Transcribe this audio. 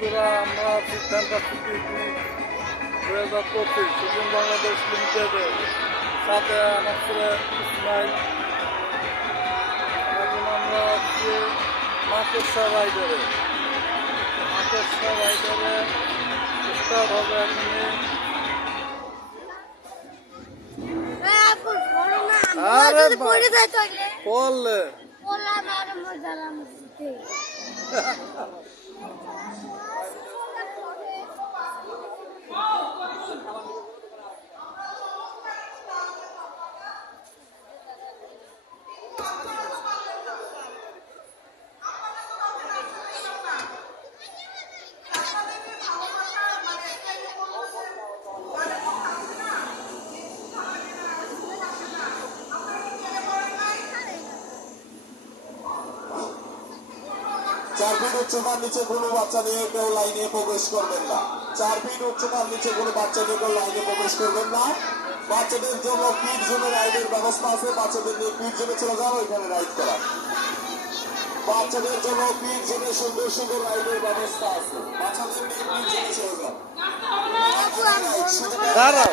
বন্ধুরা, আমরা সিদ্ধান্ত পিকনিক 2025 সুপ্রিম বাংলাদেশ লিমিটেডের সাথে আমার ছেলে ইসমাইল। এখন আমরা হচ্ছে মাকেশা রাইডারে স্টার্ট হবে এখনই। আরে পড়লে চার ফিট উচ্চতার নিচে কোনো বাচ্চা নিয়ে কেউ লাইনে প্রবেশ করবেন না। 4 ফিট উচ্চতার নিচে কোনো বাচ্চা নিয়ে কেউ লাইনে প্রবেশ করবেন না। বাচ্চাদের জন্য পিট জোনে রাইডের ব্যবস্থা আছে, বাচ্চাদের নিয়ে পিট জোনে চলে যান, ওইখানে রাইড করা। বাচ্চাদের জন্য পিট জোনে সুন্দর সুন্দর রাইডের ব্যবস্থা আছে, বাচ্চাদের নিয়ে পিট জোনে চলে যান। দাঁড়াও।